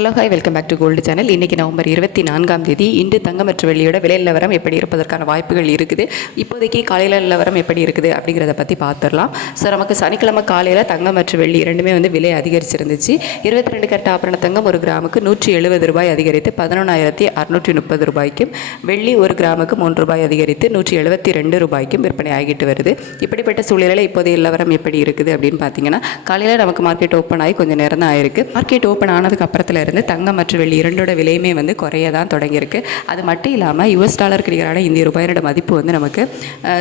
Hello hi welcome back to gold channel. இன்றைக்கி November 24ஆம் தேதி இன்று தங்கம் மற்றும் வெள்ளியோட விலை நிலவரம் எப்படி இருப்பதற்கான வாய்ப்புகள் இருக்குது, இப்போதைக்கு காலையில் நிலவரம் எப்படி இருக்குது அப்படிங்கிறத பற்றி பார்த்துடலாம். ஸோ நமக்கு சனிக்கிழமை காலையில் தங்கம் மற்றும் வெள்ளி இரண்டுமே வந்து அதிகரிச்சிருந்துச்சு. 22 கட்ட ஆபரண தங்கம் ஒரு கிராமுக்கு 170 ரூபாய் அதிகரித்து 11,630 ரூபாய்க்கும், வெள்ளி ஒரு கிராமுக்கு 3 ரூபாய் அதிகரித்து 172 ரூபாய்க்கும் விற்பனை ஆகிட்டு வருது. இப்படிப்பட்ட சூழ்நிலையில் இப்போதைய நிலவரம் எப்படி இருக்குது அப்படின்னு பார்த்தீங்கன்னா, காலையில் நமக்கு மார்க்கெட் ஓப்பன் ஆகி கொஞ்சம் நேரம் தான் ஆயிருக்கு. மார்க்கெட் ஓப்பன் ஆனதுக்கு அப்புறத்தில் தங்கம் மற்றும் வெள்ளி இரண்டோட விலையுமே வந்து குறைய தான் தொடங்கியிருக்கு. அது மட்டும் இல்லாமல் US டாலருக்கு நிகரான இந்திய ரூபாயோட மதிப்பு வந்து நமக்கு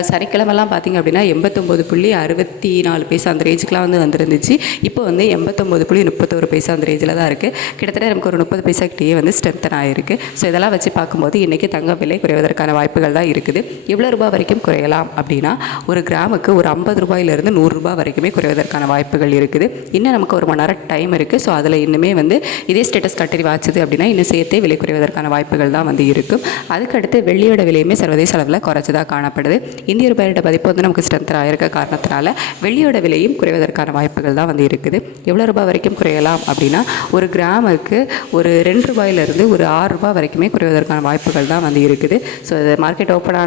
சனிக்கிழமெல்லாம் பார்த்திங்க அப்படின்னா 89.64 பைசா அந்த ரேஞ்சுக்கெலாம் வந்து வந்துருந்துச்சு. இப்போ வந்து 89.31 பைசா அந்த ரேஞ்சில் தான் இருக்குது. கிட்டத்தட்ட நமக்கு ஒரு 30 பைசா கிட்டேயே வந்து ஸ்ட்ரென்த்தன் ஆகிருக்கு. ஸோ இதெல்லாம் வச்சு பார்க்கும்போது இன்றைக்கி தங்க விலை குறைவதற்கான வாய்ப்புகள் தான் இருக்குது. எவ்வளோ ரூபாய் வரைக்கும் குறையலாம் அப்படின்னா, ஒரு கிராமுக்கு ஒரு 50 ரூபாயிலிருந்து 100 ரூபாய் வரைக்குமே குறைவதற்கான வாய்ப்புகள் இருக்குது. இன்னும் நமக்கு ஒரு மணி நேரம் டைம் இருக்குது. ஸோ அதில் இன்னுமே வந்து இதே ஸ்டேட்டஸ் கட்டரி வாச்சுது அப்படின்னா இன்னும் சேர்த்தே விலை குறைவதற்கான வாய்ப்புகள் தான் வந்து இருக்கும். அதுக்கடுத்து வெள்ளியோட விலையுமே சர்வதேச அளவில் குறைச்சதாக காணப்படுது. இந்திய ரூபாயோட மதிப்பு வந்து நமக்கு ஸ்ட்ரென்த் ஆகிருக்க காரணத்தினால வெள்ளியோட விலையும் குறைவதற்கான வாய்ப்புகள் தான் வந்து இருக்குது. எவ்வளோ ரூபாய் வரைக்கும் குறையலாம் அப்படின்னா, ஒரு கிராமுக்கு ஒரு 2 ரூபாயிலிருந்து ஒரு 6 ரூபாய் வரைக்குமே குறைவதற்கான வாய்ப்புகள் தான் வந்து இருக்குது. ஸோ மார்க்கெட் ஓப்பன்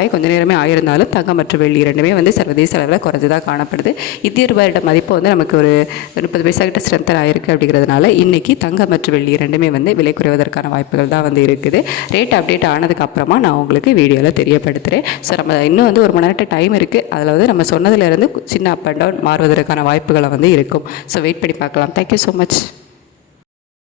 ஆகி கொஞ்சம் நேரமே ஆயிருந்தாலும் தங்கம் மற்றும் வெள்ளி இரண்டுமே வந்து சர்வதேச அளவில் குறைஞ்சதாக காணப்படுது. இந்திய ரூபாயோட மதிப்பு வந்து நமக்கு ஒரு 30 பைசா கிட்ட ஸ்ட்ரென்த் ஆகிருக்கு. அப்படிங்கிறதுனால இன்றைக்கி தங்கம் மற்றும் வெள்ளி இரண்டுமே வந்து விலை குறைவதற்கான வாய்ப்புகள் தான் வந்து இருக்குது. ரேட் அப்டேட் ஆனதுக்கு அப்புறமா நான் உங்களுக்கு வீடியோவில் தெரியப்படுத்துகிறேன். ஸோ நம்ம இன்னும் வந்து ஒரு மணி நேரத்தை டைம் இருக்குது. அதில் வந்து நம்ம சொன்னதுலேருந்து சின்ன அப் அண்ட் டவுன் மாறுவதற்கான வாய்ப்புகளை வந்து இருக்கும். ஸோ வெயிட் பண்ணி பார்க்கலாம். Thank you so much.